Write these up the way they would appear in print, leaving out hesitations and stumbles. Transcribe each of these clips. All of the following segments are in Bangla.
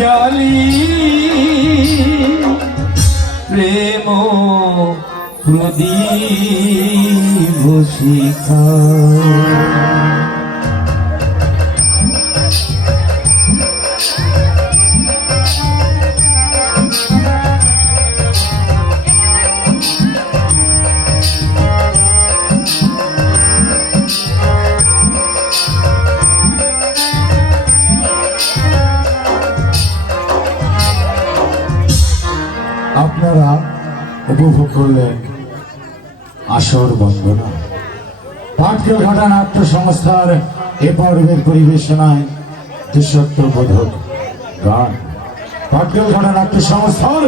জালি প্রেম প্রদীপ শিখা। আপনারা উপভোগ করলেন আসর বন্দনা। পাটকেলঘাটা নাট্য সংস্থার এ পর্বের পরিবেশনায় দেশাত্মবোধক গান। পাটকেলঘাটা নাট্য সংস্থার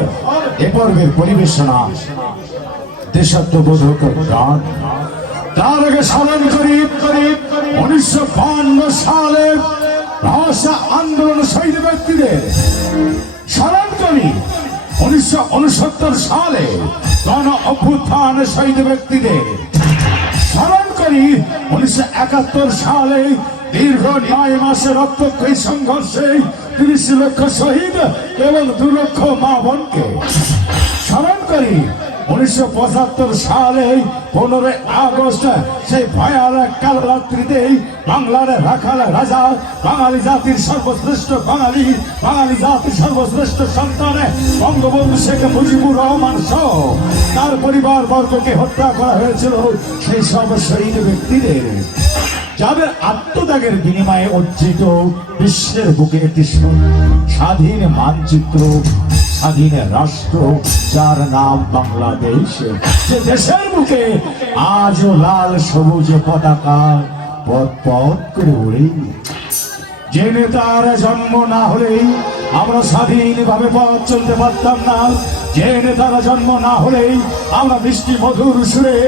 এ পর্বের পরিবেশনা দেশাত্মবোধক গান। তার আগে স্মরণ করি 1952 সালের ভাষা আন্দোলন শহীদ ব্যক্তিদের স্মরণ করি। 1969 সালে গণ অভ্যুত্থান শহীদ ব্যক্তিদের স্মরণ করি। 1971 সালে দীর্ঘ 9 মাসের রক্তক্ষয়ী সংঘর্ষে 30 লক্ষ শহীদ এবং 2 লক্ষ মা বোনকে স্মরণ করি। 1975 সালে 15 আগস্ট সেই ভয়াল কাল রাত্রিতেই বাংলার রাখাল রাজা, বাঙালি জাতির সর্বশ্রেষ্ঠ বাঙালি জাতির সর্বশ্রেষ্ঠ সন্তান বঙ্গবন্ধু শেখ মুজিবুর রহমান সহ তার পরিবার বর্গকে হত্যা করা হয়েছিল। সেই সব শহীদ ব্যক্তিদের যাদের আত্মত্যাগের বিনিময়ে অর্জিত বিশ্বের বুকে একটি স্বাধীন মানচিত্র, স্বাধীন রাষ্ট্র যার নাম বাংলাদেশ, যে দেশের বুকে আজও লাল সবুজ পতাকা পথ পথ করে উড়ে। যে নেতার জন্ম না হলেই আমরা স্বাধীনভাবে পথ চলতে পারতাম না, যে নেতার জন্ম না হলেই আমরা মিষ্টি মধুর সুরে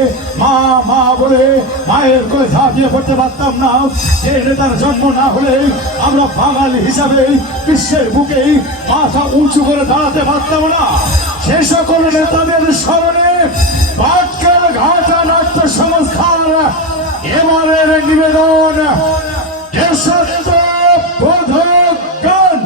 মা মা বলে মায়ের কোলে ঝাঁপিয়ে পড়তে পারতাম না, যে নেতার জন্ম না হলেই আমরা বাঙালি হিসাবে বিশ্বের বুকে মাথা উঁচু করে দাঁড়াতে পারতাম না, সে সকল নেতাদের স্মরণে পাটকেলঘাটা নাট্য সংস্থার এবারের নিবেদন দেশাত্মবোধক গান।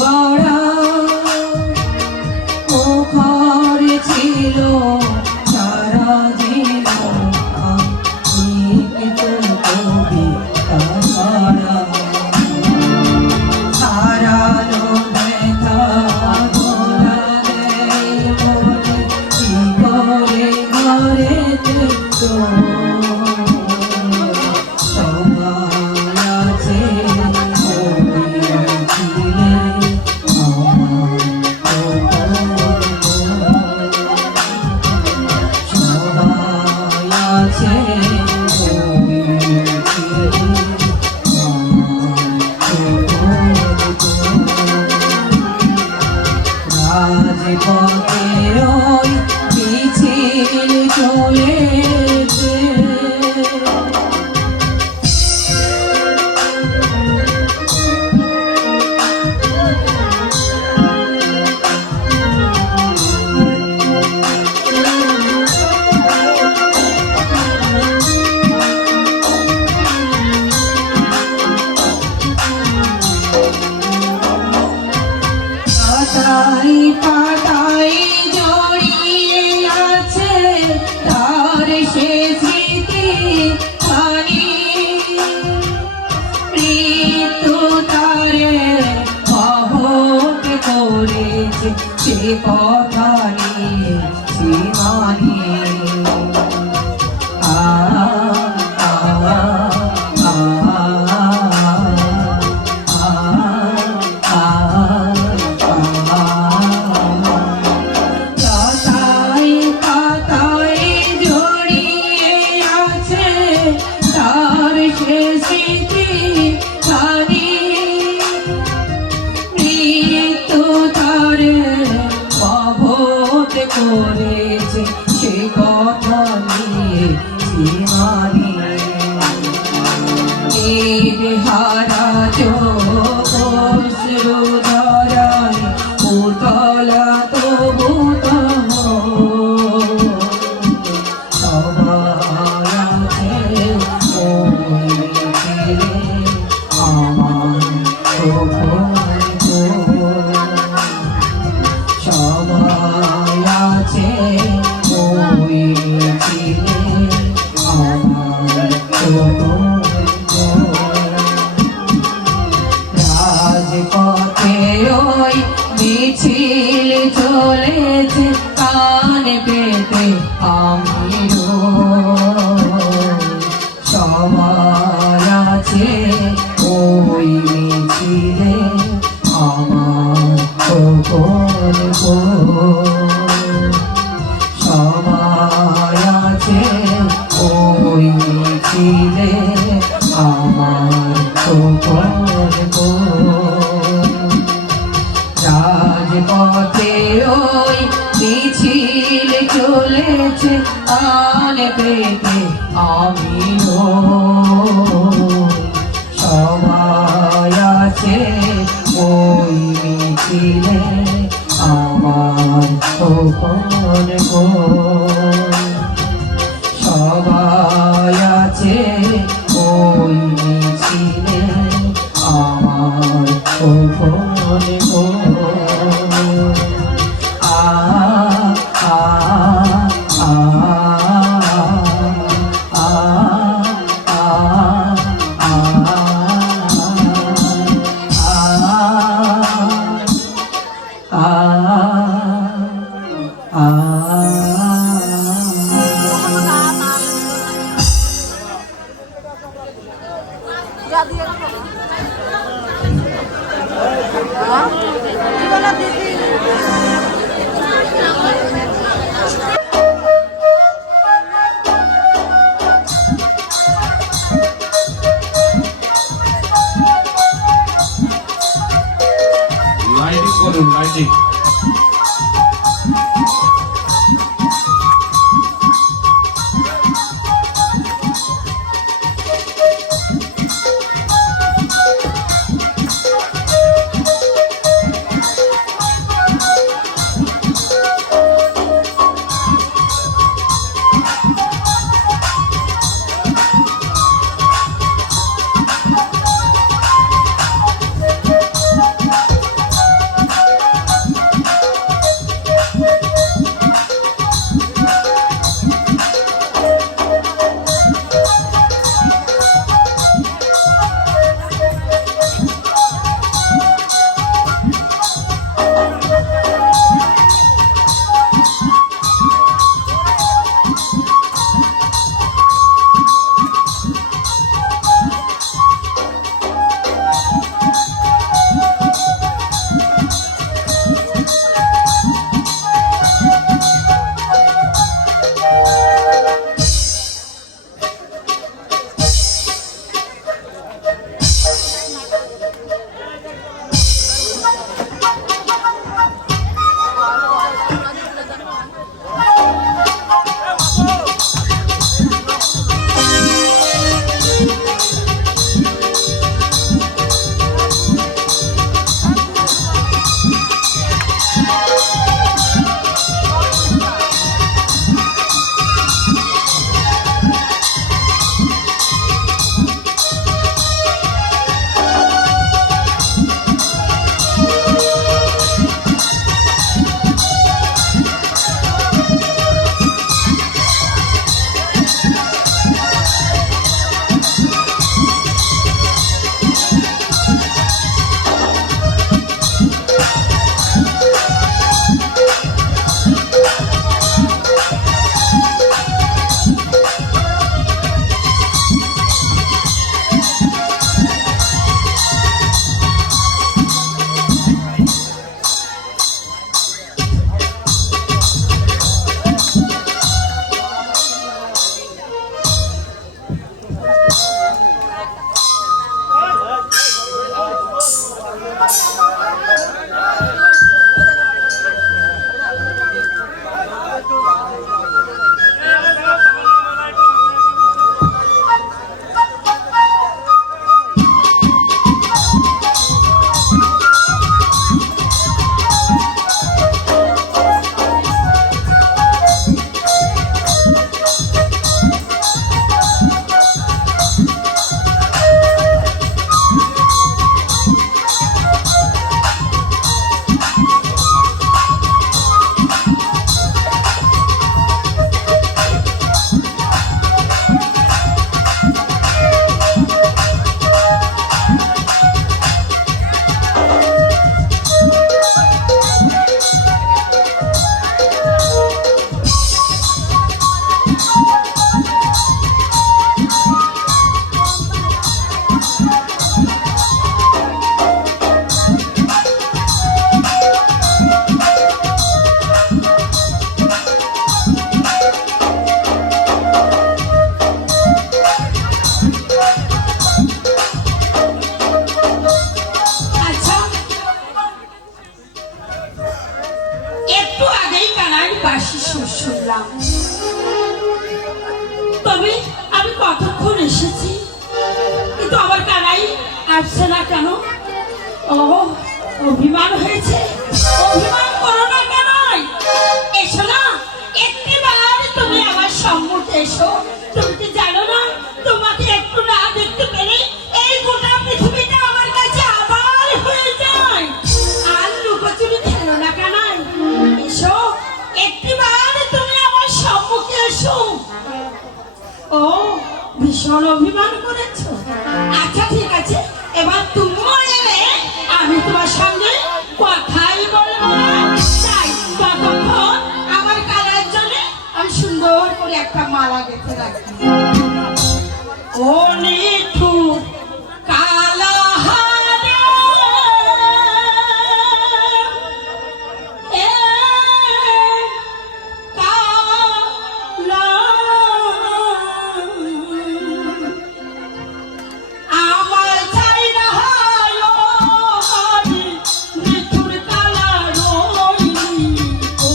বড়া রাজপথে ওই মিছিল চলেছে পাতায় পাতায় জড়িয়ে আছে তার সে স্মৃতি খানি মৃত্যু তারে অবক করেছে সে কথা নিয়ে সীমানি পাতায় পাতায় জড়িয়ে আছে তার সে স্মৃতি খানি মৃত্যু তারে অবোধ করেছে সে কথা নিয়ে সীমানি হারা চোখ শ্রুধারায় উতলা তবু সবাই আছে আমার সবাই আছে ওই মিছিলে আমার রাজপথে ওই মিছিল চলেছে কান পেতে আমিও সবাই আছে ওই মিছিলে আমার সবাই আছে ওই মিছিলে আমার রাজপথে ওই মিছিল চলেছে কান পেতে আমিও সবাই আছে ওই মিছিলে আমার সবাই আছে ওই মিছিলে আমার লাইটিং করুন, লাইটিং। বাসি সুর শুনলাম। তবে আমি কতক্ষণ এসেছি, কিন্তু আমার কানাই আসছে না কেন? ও, অভিমান হয়েছে। অভিমান করো না কানাই, এসো না, একটিবার তুমি আমার সম্মুখে এসো। তুমি কি জানো না, তোমাকে একটু না দেখতে পেলে এই গোটা পৃথিবীটা আমার কাছে আবার হয়ে যায়। আর লুকোচুরি খেলো না কানাই, এসো, একটিবার তুমি আমার সম্মুখে এসো। ও, ভীষণ অভিমান করেছো। আচ্ছা ঠিক আছে, এবার তুমিও এলে আমি তোমার সঙ্গে কথাই বলবো না। তাই ততক্ষণ আমার কালার জন্য আমি সুন্দর করে একটা মালা গেঁথে রাখি। ও নিঠুর কালা হারে, এ কালা, আমার চাই না হয় ও হরি, নিঠুর কালা রই ও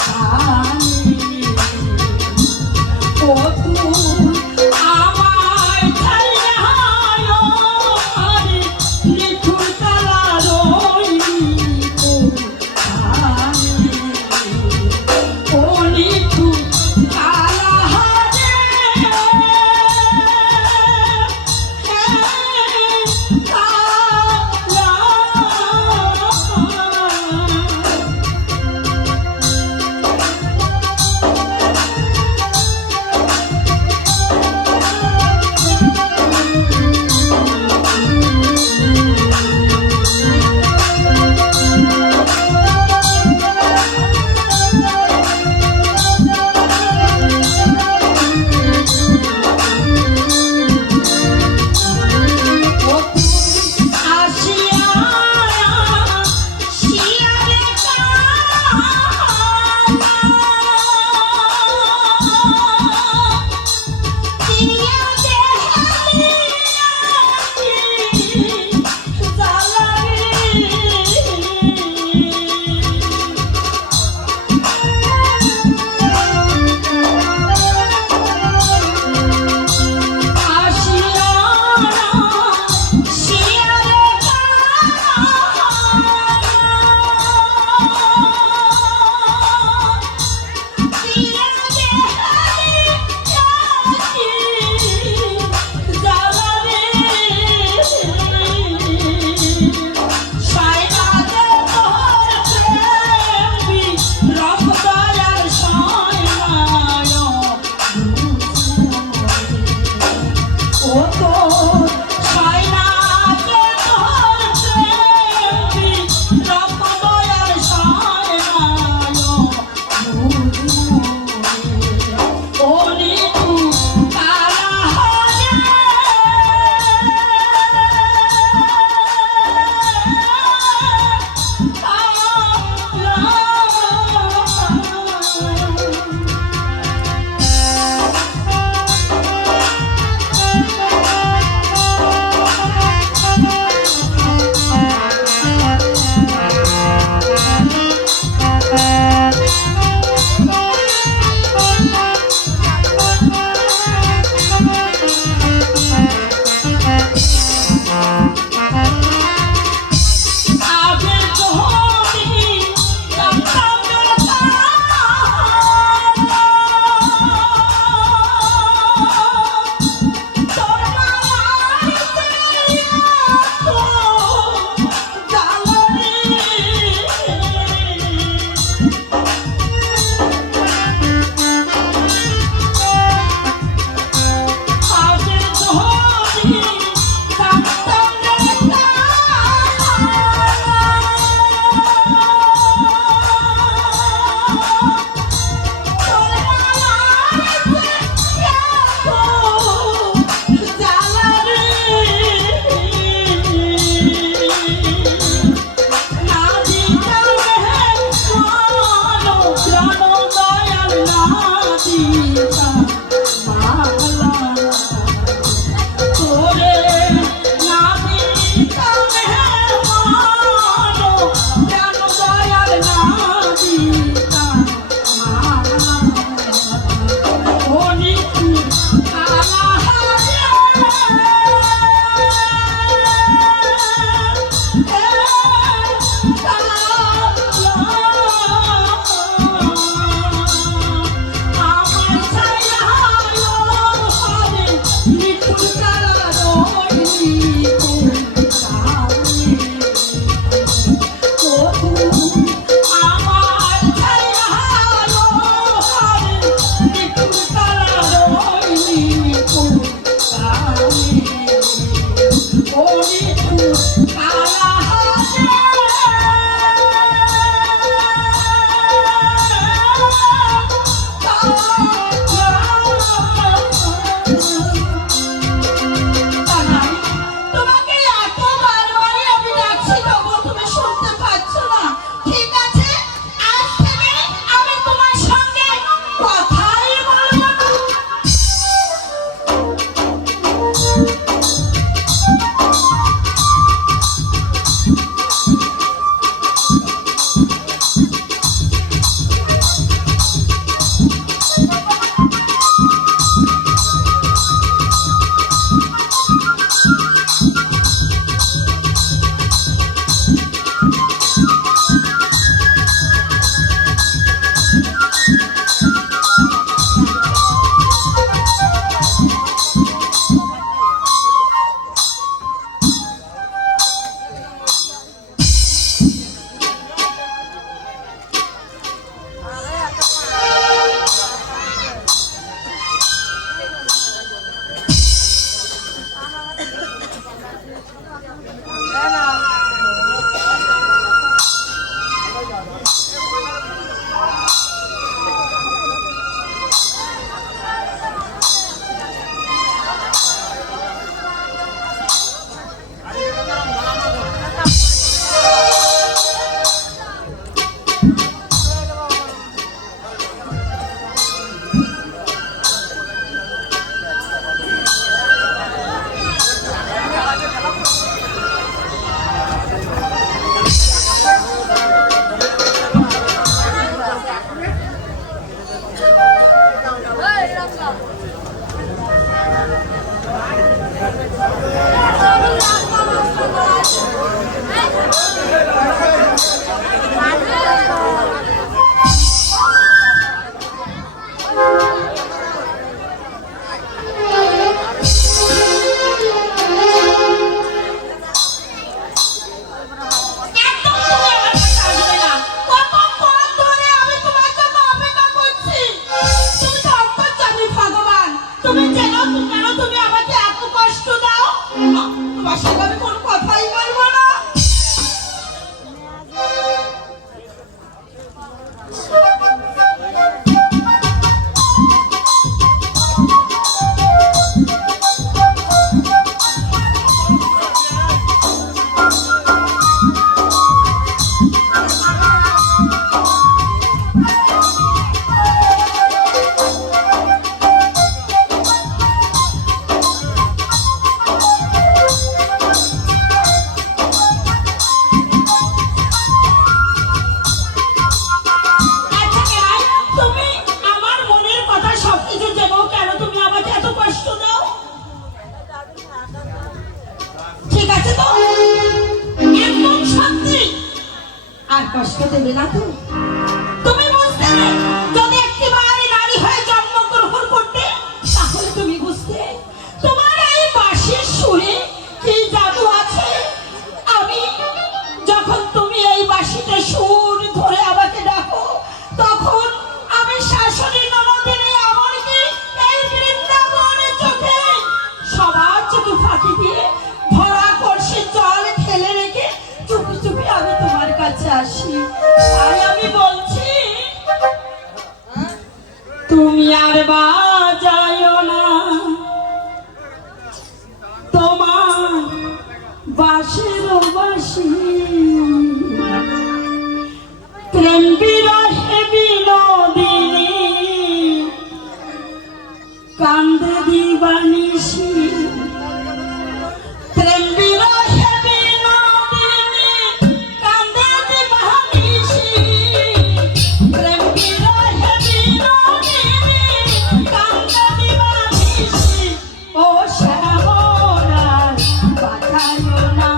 কালি। ও তুই আমার চাই না আচ্ছা কানাই, তুমি আমার মনের কথা সবকিছু জেনেও কেন তুমি আমাকে এত কষ্ট দাও? ঠিক আছে তো, একদম সত্যি আর কষ্ট দেবে না তো? তুমি বুঝতে, যদি একটিবারে নারী হয়ে জন্মগ্রহণ করতে, তাহলে তুমি বুঝতে তোমার এই বাঁশির সুরে কি জাদু আছে। আমি যখন তুমি এই বাঁশিতে সুর ধরে আমাকে ডাকো, তখন আমি শাশুড়ি ননদিনী এমনকি এই বৃন্দাবনের চোখে, সবার চোখে ফাঁকি দিয়ে ভরা কলসি জল ফেলে রেখে চুপি চুপি আমি তোমার কাছে আসি। তাই আমি বলছি, তুমি আর বাজায়ো না তোমার বাঁশির বাঁশি, প্রেম বিরহে বিনোদিনী কান্দে দিবানিশি, প্রেম বিরহে বিনোদিনী কান্দে দিবানিশি, প্রেম বিরহে বিনোদিনী কান্দে দিবানিশি। ও শ্যামলা বাজায়ো না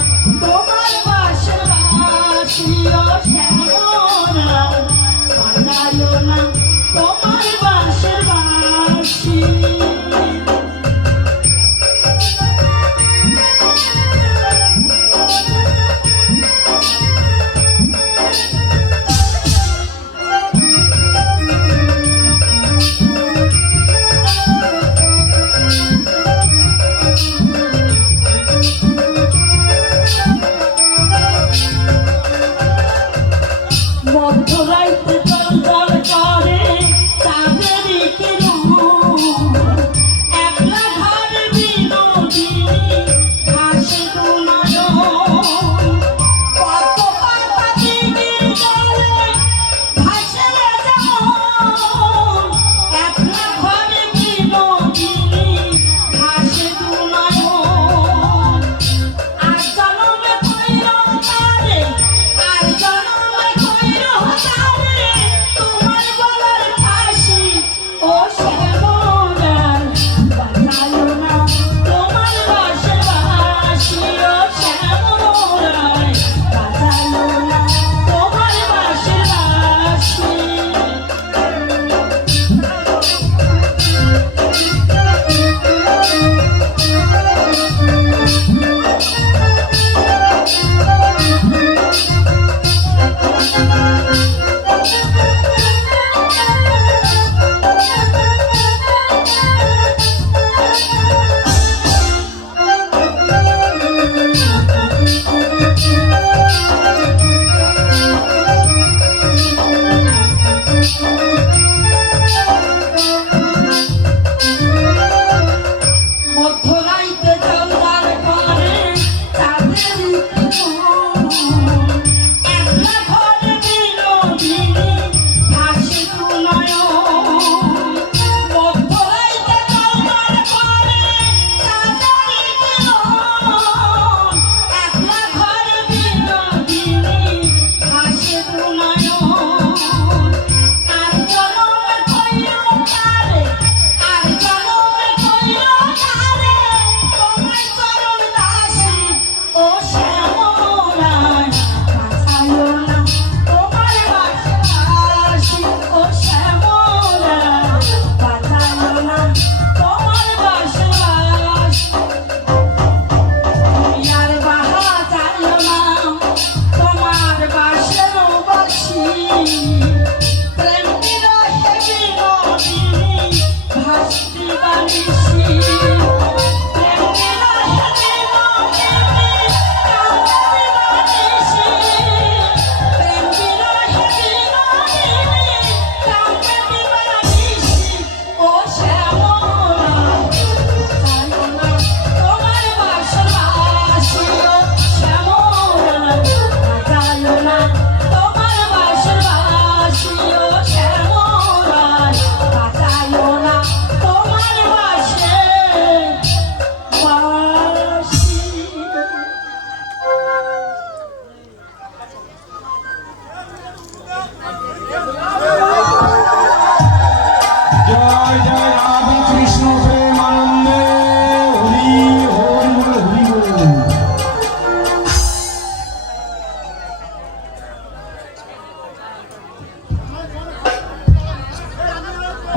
তোমার বাঁশির বাঁশি, ও শ্যামলা বাজায়ো না তোমার বাঁশির বাঁশি। মধ্যরাইতে জল করে চাঁদেরই কিরণ, একলা ঘরে বিনোদিনী হাসে দু নয়ন, কত পাতা দিনের জলে ভাসে রে যেমন, একলা ঘরে বিনোদিনী হাসে দু নয়ন। আর জনমে কইরো তারে, আর জনমে কইরো তারে,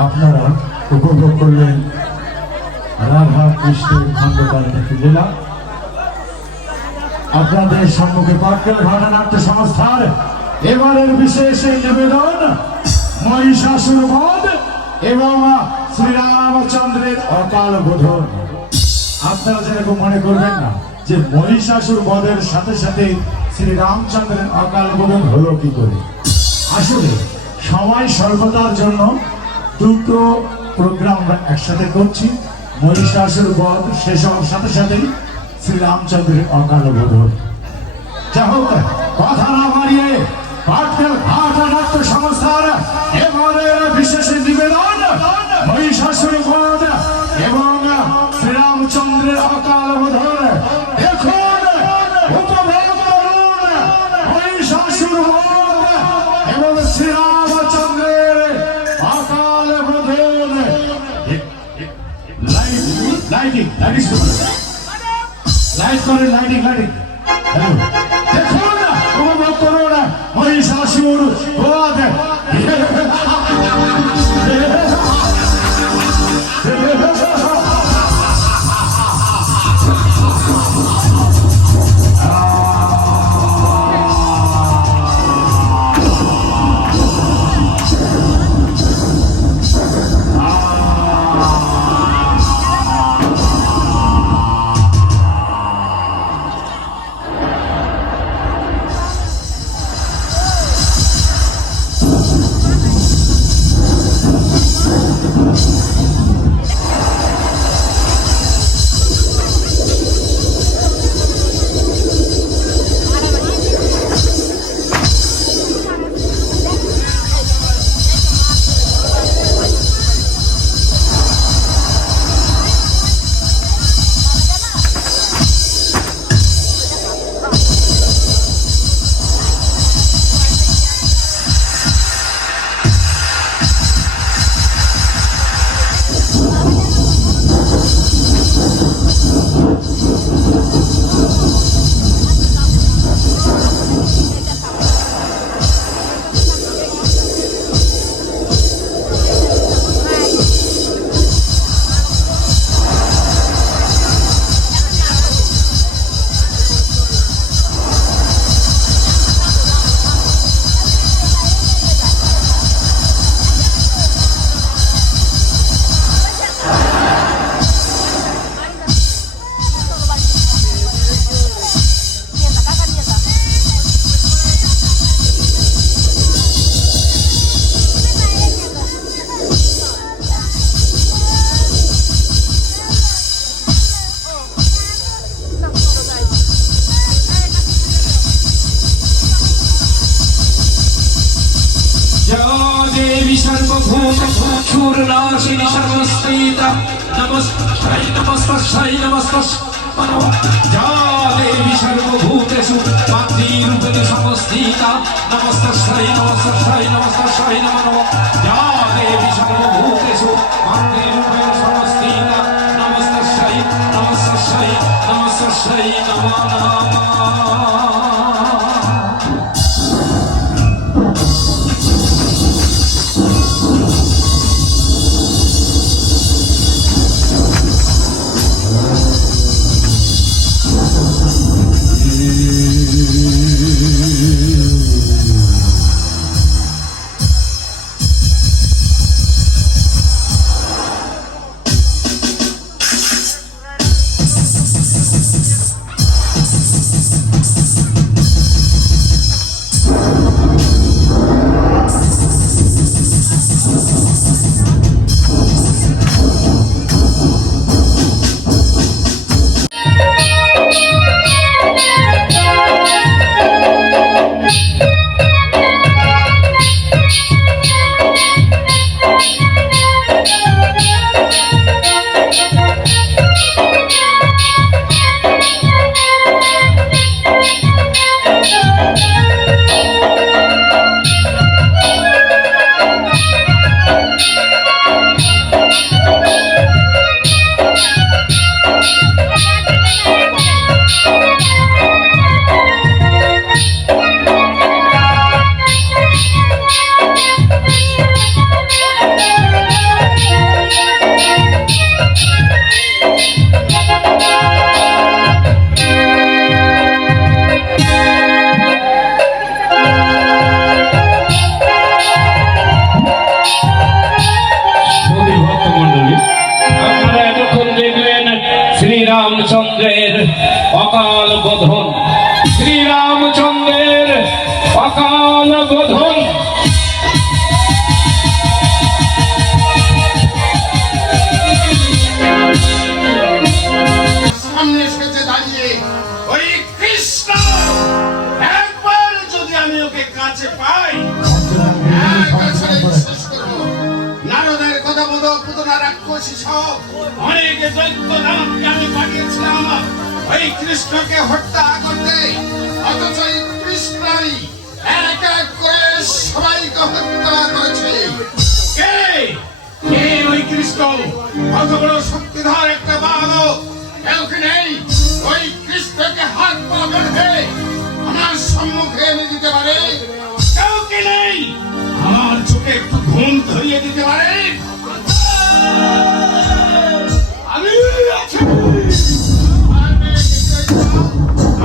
আপনারা উপভোগ করলেন রাধা কৃষ্ণের খণ্ডকালীন লীলা। আপনাদের সম্মুখে পাটকেল ঘটনাট্য সংস্থার এবারের বিশেষ এই নিবেদন মহিষাসুর বধ এবং শ্রীরামচন্দ্রের অকাল বোধন। আপনারা যেরকম মনে করবেন না যে মহিষাসুর বধের সাথে সাথে শ্রীরামচন্দ্রের অকাল বোধন হলো কি করে। আসলে সময় স্বল্পতার জন্য দুটো প্রোগ্রাম আমরা একসাথে করছি। মহিষাসুর বধ শেষ হওয়ার সাথে সাথেই শ্রীরামচন্দ্রের অকাল বোধন। যা হোক, কথা না বাড়িয়ে পাটকেল ঘটনাট্য সংস্থার এবারের বিশেষ নিবেদন মহিষাসুর বধ এবং শ্রীরামচন্দ্রের অকাল বোধন দেখুন, উপভোগ করুন মহিষাসুর বধ এবং শ্রীরামচন্দ্রের অকাল বোধন। লাইটিং লাইট করে লাইটিং দেখুন, উপভোগ করুন মহিষাসুর বধ। सूर्यनाशिनी सर्वस्थिता नमस्ते नमस्ते नमस्ते या देवी सर्वभूतेषु मातृरूपेण संस्थिता नमस्ते नमस्ते नमो या देवी सर्वभूतेषु मातृरूपेण संस्थिता नमस्ते नमो नमः। মানবধন সামনে এসেছে দাঁড়িয়ে ওই কৃষ্ণ একবার যদি আমি ওকে কাছে পাই শেষ করবো। নারদের কথা মতো পুতনা রাক্ষসী সহ অনেক দৈত্য দানবকে আমি পাঠিয়েছিলাম ওই কৃষ্ণকে হত্যা করতে, অথচ এই কৃষ্ণই এক এক করে সবাইকে হত্যা করেছে। কে কে ওই কৃষ্ণ? কত বড় শক্তিধর একটা বালক, কেউ কি নেই ওই কৃষ্ণকে হাত পা বেঁধে আমার সম্মুখে এনে দিতে পারে? কেউ কি নেই আমার চোখে একটু ঘুম ধরিয়ে দিতে পারে? আমি আছি।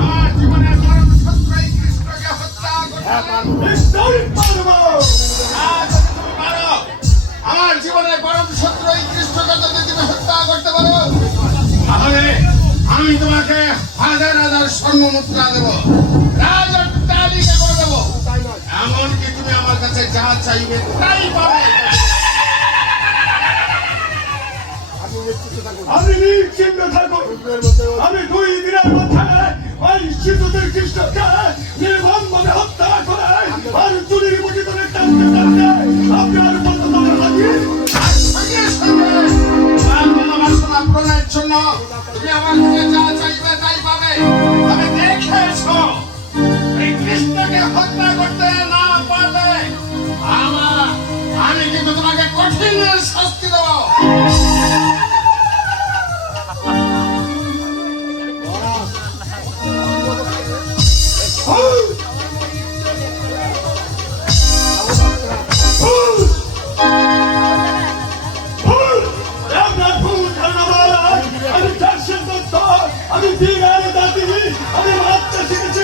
আমার জীবনের পরম শত্রু এই কৃষ্ণকে হত্যা করতে পারো। আমার জীবনের পরম শত্রু এই কৃষ্ণকে যদি তুমি হত্যা করতে পারো, তাহলে আমি তোমাকে হাজার হাজার স্বর্ণ মুদ্রা দেবো, রাজত্বালিকা করে দেবো, এমনকি তুমি আমার কাছে যা চাইবে তাই পাবে। আমি নিশ্চিন্ত থাকবো। আমি 2 দিনের মধ্যে ওই শিশুদের কৃষ্ণকে নির্মমভাবে হত্যা করে আর চুরির মুঠি করে টানতে টানতে আপনার পথে হাজির। সঙ্গে সঙ্গে আমার মনোবাসনা পূরণের জন্য তুমি আমার কাছে যা চাইবে তাই পাবে। তবে দেখেছো এই কৃষ্ণকে হত্যা করতে না পারলে আমি কিন্তু তোমাকে কঠিন শাস্তি দেবো। আমি দিনের দাদি, আমি মাত্র শিখেছি।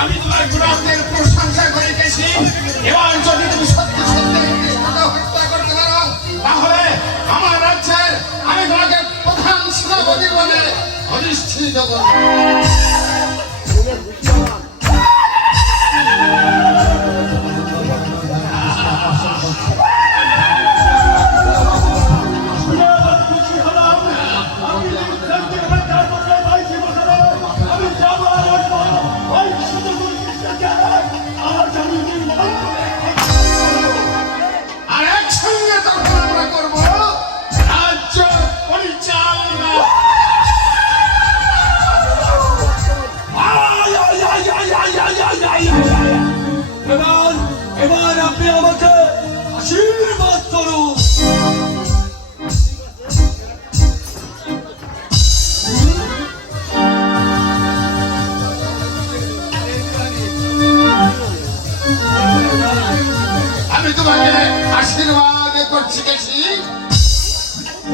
আমি তোমার গুণাবলীর প্রশংসা করে গেছি। এবার যদি তুমি সত্যি সত্যি কৃষ্ণকে হত্যা করতে পারো, তাহলে আমার রাজ্যের আমি তোমাকে প্রধান সেনাপতি বলে অধিষ্ঠিত করব। আর একসঙ্গে তখন আমরা করবো রাজ্য পরিচালনা। এবার আপনি আমাকে আশীর্বাদ করুন। আমি তোমাকে আশীর্বাদ করছি গেছি,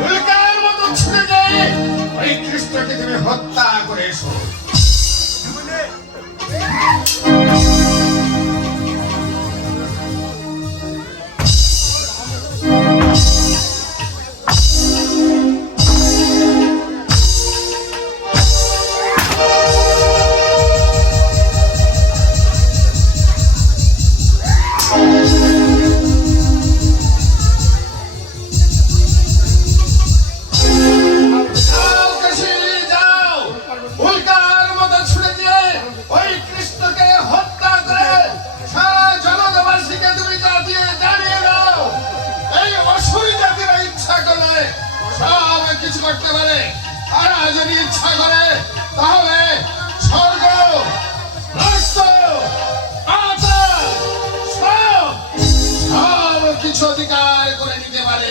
উল্কার মতো ছুটে গিয়ে ওই কৃষ্ণকে তুমি হত্যা করে এসো। করতে পারে, আর যদি ইচ্ছা করে তাহলে স্বর্গ, রক্ত, পাতাল সব কিছু অধিকার করে নিতে পারে।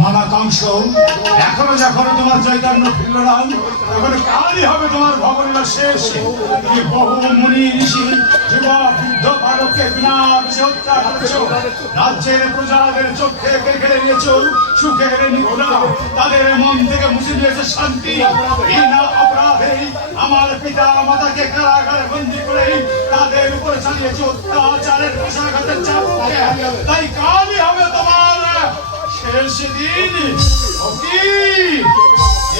মানা এসো, এখনো যখন তোমার চৈতন্য ফিরল না, তখন কালই হবে তোমার ভবনের শেষ। তুমি বহু মুনি ঋষি যুবক বৃদ্ধ বালককে বিনা দোষে হত্যা করেছো, রাজ্যের প্রজাদের চোখে কেড়ে নিয়েছো সুখের নিদ্রা, তাদের মন থেকে মুছে দিয়েছে শান্তি। বিনা অপরাধে আমার পিতা মাতাকে কারাগারে বন্দী করে তাদের উপরে চালিয়েছে অত্যাচারের প্রসাঘাতের চাপ। তাই কালই হবে তোমার শেষ দিন।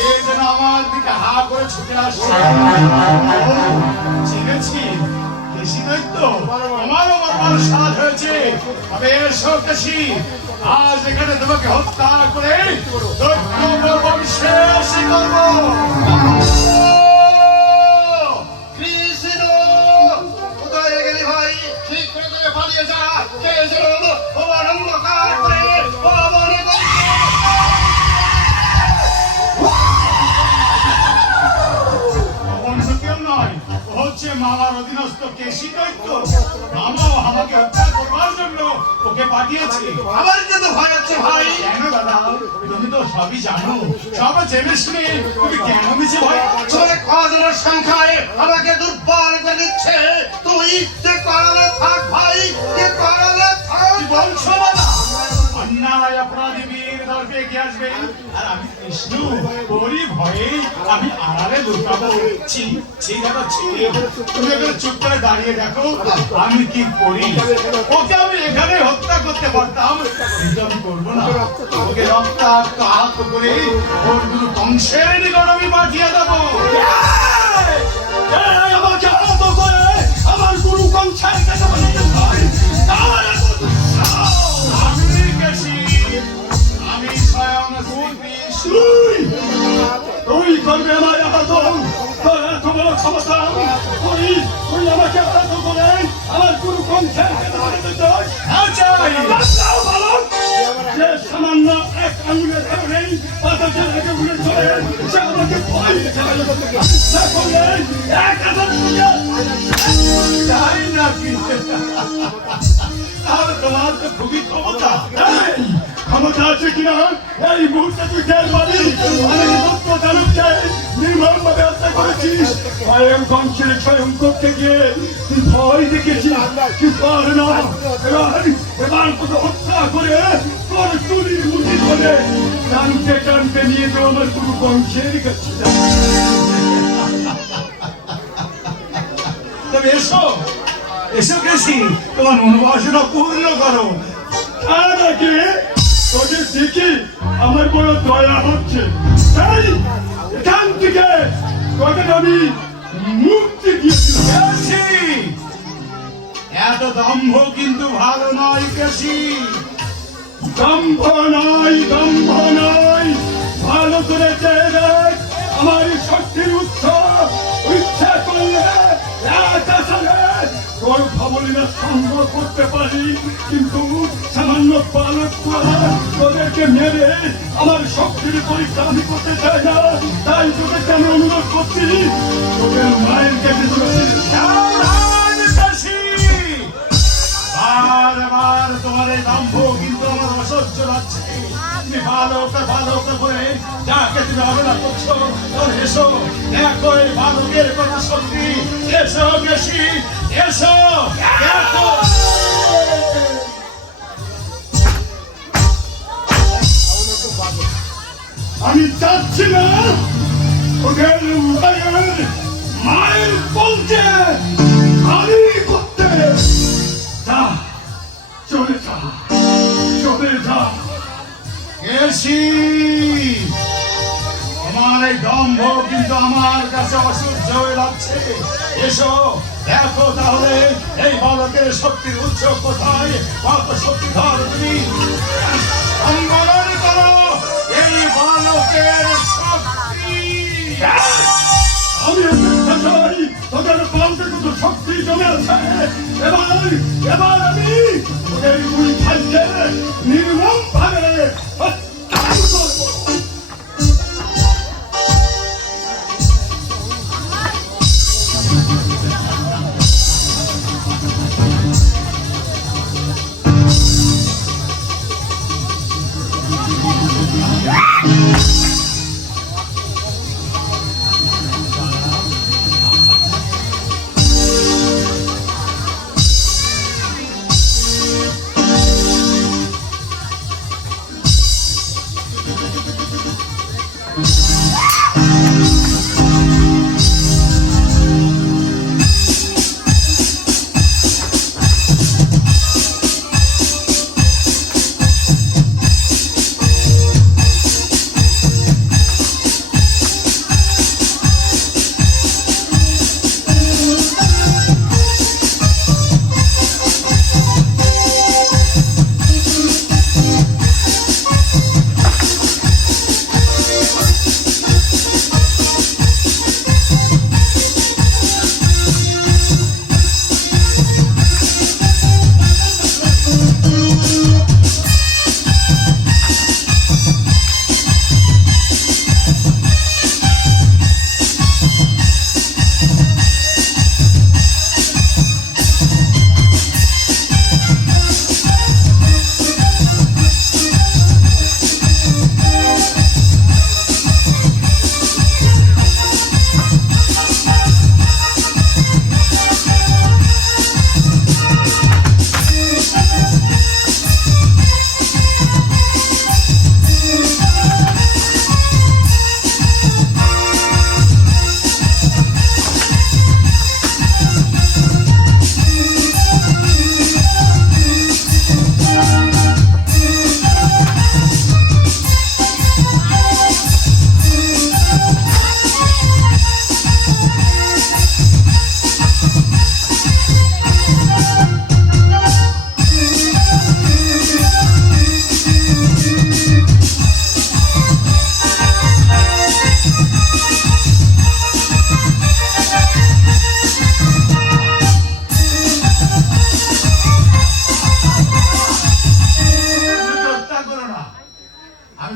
এই যেন আমার দিকে হা করে ছুটে আসছে। চিনেছি কেশি দৈত্য, তোমারও বর্মার সাজ হয়েছে। তবে এসো কেশি, আজ এখানে তোমাকে হত্যা করে দৈত্য বংশেষ করব। কৃষ্ণ, কোথায় গেলি ভাই? ঠিক করে তোকে পালিয়ে যা। কে যেন তোমার অন্ধকার করে অবনে অবশ্য কেউ নয়, ও হচ্ছে মামার অধীনস্থ কেশি দৈত্য। মামাও আমাকে হত্যা করবার জন্য ওকে পাঠিয়েছে। আমার কিন্তু ভয় হচ্ছে ভাই। কেন দাদা, তুমি তো সবই জানো, সব জেনে শুনে তুমি কেন মিছে ভয় পাচ্ছ? তোমার কজনের সংখ্যায় আমাকে দুর্বল করে দিচ্ছে। তুই যে করালে থাক ভাই, যে করালে থাক। কি বলছো দাদা? অন্যায় অপরাধী বীর দর্পে এগিয়ে আসবে, আর আমি কৃষ্ণ ওরই ভয়ে আমি আড়ালে লুকাবো। ছি ছি দাদা ছি। তুমি এখানে চুপ করে দাঁড়িয়ে দেখো আমি কি করি। ওকে আমি এখানে হত্যা করতে পারতাম, কিন্তু আমি করবো না। ওকে রক্তাক্ত আহত করে ওর গুরু বংশের নিকট আমি পাঠিয়ে দেবো। আমাকে আহত করে আমার গুরু বংশের কাছে পাঠিয়ে দেবো। আমি কেশি, আমি স্বয়ং শ্রীকৃষ্ণ। তুই করবে আমার আহত? তোর এত বড় ক্ষমতা? তুই আমাকে আহত করে আমার গুরু বংশের কাছে পাঠাতে চাস? হ্যাঁ চাই। যে সামান্য এক আঙুলের কারণেই বাতাসের এক আঙুলের চলে, সে আমাকে ভয় তাই নাকি? তাহলে তোমার তো খুবই ক্ষমতা। ক্ষমতা আছে কিনা এই মুহূর্তে তুই টের পাবি। আমি সত্য দানবকে নির্মম ভাবে হত্যা করেছিস। স্বয়ং বংশের স্বয়ং করতে গিয়ে তুই ভয় দেখেছিস, তুই পার না। এবার তোকে হত্যা করে তোর চুরি মুঠি ধরে টানতে টানতে নিয়ে যাও আমার গুরু বংশের কাছে। তবে এসো এসো কেশি, তোমার মনোবাসনা পূর্ণ করো। নাকি তোকে দেখি আমার বড় দয়া হচ্ছে, তাই এখান থেকে তোকে আমি মুক্তি দিয়েছিলাম। এত দম্ভ কিন্তু ভালো নয় কেশি। দম্ভ নয়, দম্ভ নয়, ভালো করে চেয়ে দেখ আমার শক্তির উৎস। ইচ্ছা করলে তোর ভবলীলা সংগ্রহ করতে পারি, কিন্তু সামান্য বালক তোদেরকে মেরে আমার শক্তির পরীক্ষা আমি করতে চাই না। তাই তোদেরকে আমি অনুরোধ করছি, তোদের মায়ের কাছে বারবার তোমার এই দম্ভ কিন্তু আমার অসহ্য লাগছে। তুমি ভালো করে যাকে তুমি অবহেলা করছো, এসো দেখো এই বালকের কথা সত্যি। এসো বেশি, এসো দেখো। আমি চাচ্ছি না ওদের মায়ের বলতে আমি করতে। যা, চলে যা, চলে যা। কেশি, আমার এই দম্ভ কিন্তু আমার কাছে অসহ্য হয়ে লাগছে। এসো দেখো তাহলে এই বালকের শক্তির উৎস কোথায়। কত শক্তি ধর তুমি সম্মেলন করো এই বালকের শক্তি। আমি অপেক্ষা চাই, তোদের বালকের কত শক্তি জমে আছে। এবার আমি ওদের দুই ভাইকে নির্মম ভাবে হত্যা করবো। Ah! আমি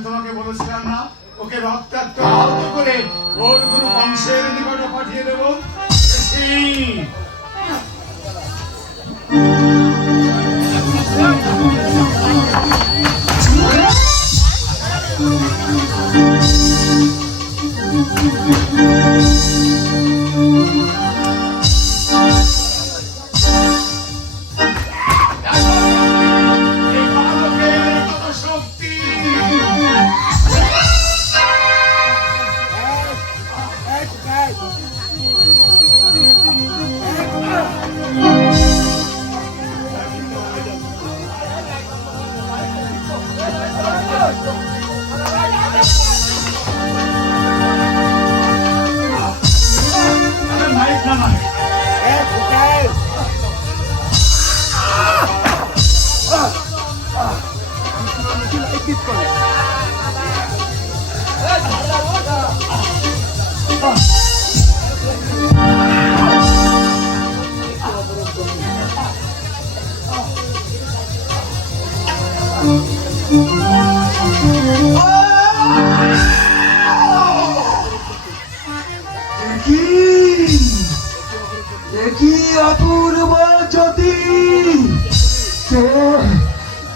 তোমাকে বলেছিলাম না ওকে রক্তাক্ত আহত করে ওর গুরু বংশের নিকটে পাঠিয়ে দেব। কি অপূর্ব জ্যোতি,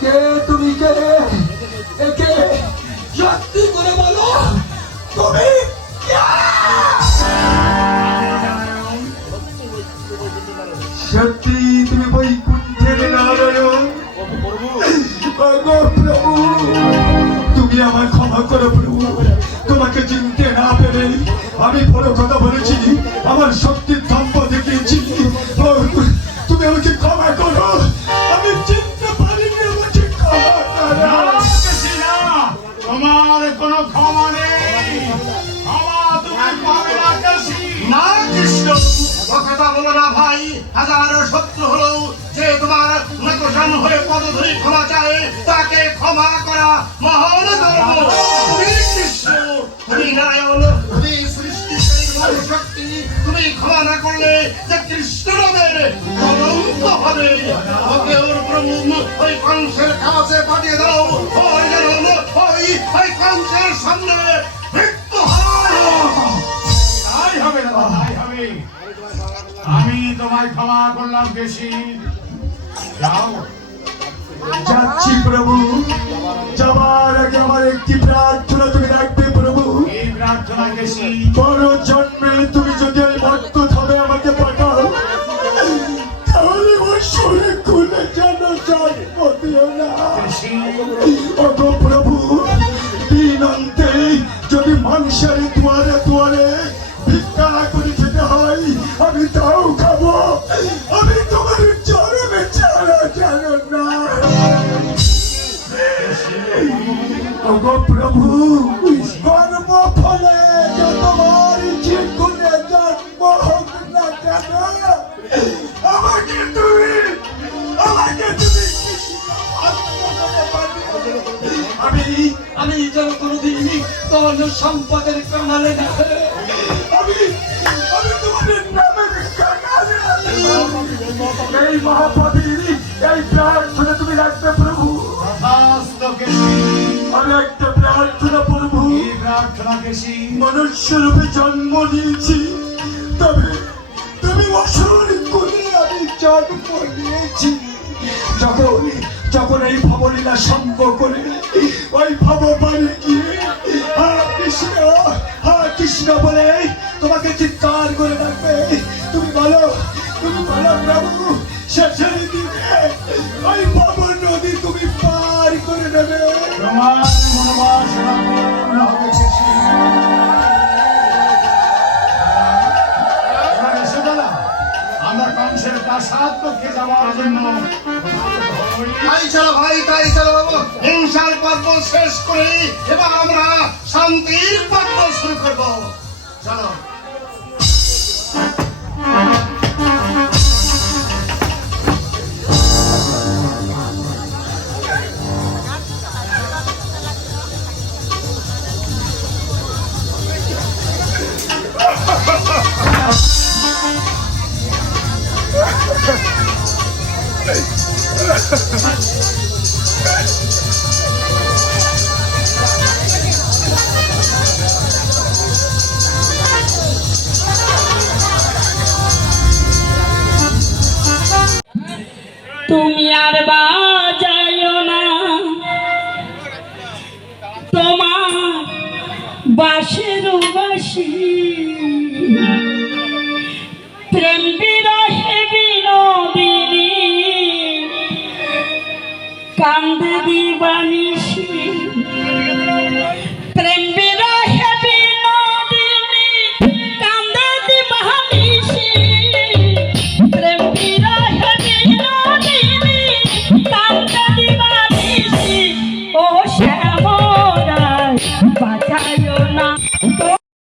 কে তুমি, কে একে সত্যি করে বলো তুমি সত্যি তুমি বৈকুণ্ঠের নারায়ণ? ওগো প্রভু, তুমি আমায় ক্ষমা করো প্রভু। তোমাকে চিনতে না পেরে আমি বড় কথা বলেছি, আমার শক্তির দম্ভ দেখিয়েছি। তুমি আমাকে ক্ষমা করো, আমি চিনতে পারিনি, আমাকে ক্ষমা করো। তোমার কোনো ক্ষমা নেই, ক্ষমা তুমি পাবে না কাশী। না কৃষ্ণ, ও কথা বলো না ভাই। হাজারো শত্রু হলো যে তোমার নকশান হয়ে পদধূলি ক্ষমা চায়, তাকে ক্ষমা করা মহান ধর্ম। তুমি কৃষ্ণ, তুমি নারায়ণ, তুমি সৃষ্টিকারী মূল শক্তি। তুমি ক্ষমা না করলে যে কৃষ্ণ নামের কলঙ্ক হবে। ওকে ওর প্রভু ওই কংসের কাছে পাঠিয়ে দাও। ওই যেন ওই কংসের সামনে মৃত্যু হয়। তাই হবে দাদা, তাই হবে। আমি তোমায় ক্ষমা করলাম কেশী, যাও। যাচ্ছি প্রভু, যাবার আগে আমার একটি প্রার্থনা তুমি রাখবে প্রভু। এই প্রার্থনা কেশী, বড় জন্মে তুমি যদি ওই ভক্ত হবে আমাকে পাঠাও, তাহলে ওই শরীর খুলে যেন জন্ম দিও না। কেশী, ওগো প্রভু, দিন অন্তে যদি মানুষের দুয়ারে দুয়ারে ভিক্ষা করে খেতে হয় আমি তাও খাবো। আমি তোমার চরণে ছাড়া জানো না। ওগো প্রভু, কর্ম ফলে যতবার ইচ্ছে করে জন্ম হোক না কেন, আমাকে তুমি আমি যেন কোনোদিন ধন সম্পদের কামালে না আমি তোমাদের নামের কাঙালে এই মহাপাপীর এই প্রার্থনা তুমি রাখবে প্রভু। আমি একটা প্রার্থনা প্রভু, মনুষ্য রূপে জন্ম নিয়েছি, তবে তুমি অসুর করে আমি জন্ম নিয়েছি। যখন এই ভবলীলা সঙ্গ করে ওই ভবপানে গিয়ে কৃষ্ণ বলে তোমাকে চিৎকার করে রাখবে, তুমি বলো প্রভু, শেষের দিনে ওই ভব নদী তুমি পার করে নেবে। আমরা কংসের প্রাসাদ পক্ষে যাওয়ার জন্য তাই চলো ভাই, তাই চলো। হিংসার পর্ব শেষ করে এবার আমরা শান্তির পর্ব শুরু করবো। চলো। তুমি আর বাজাইও না তোমার বাঁশের বাঁশি, প্রেম বিরহে বিনোদিনী কান্দে দিবানিসি, প্রেম বিরহে বিনোদিনী কান্দে দিবানিসি, প্রেম বিরহে বিনোদিনী কান্দে দিবানিসি। ও শ্যামরায় বাজাইও না।